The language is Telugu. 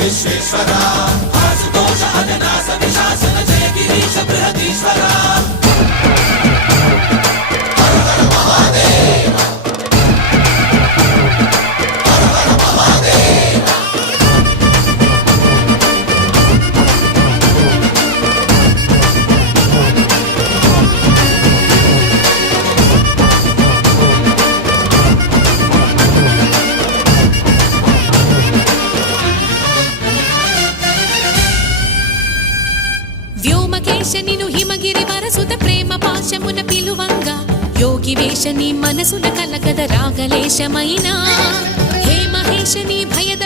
విశ్వేశ్వర ఆశుతోష అజనాశ విశాసన జయ గిరీశ బృహదీశ్వర హర హర మహాదేవ హర హర మహాదేవ వ్యోమకేశనిను హిమగిరి వరసుత ప్రేమ పాశమున పిలువంగా యోగి వేషని మనసున కలకద రాగలేశమైనా హే మహేశని భయద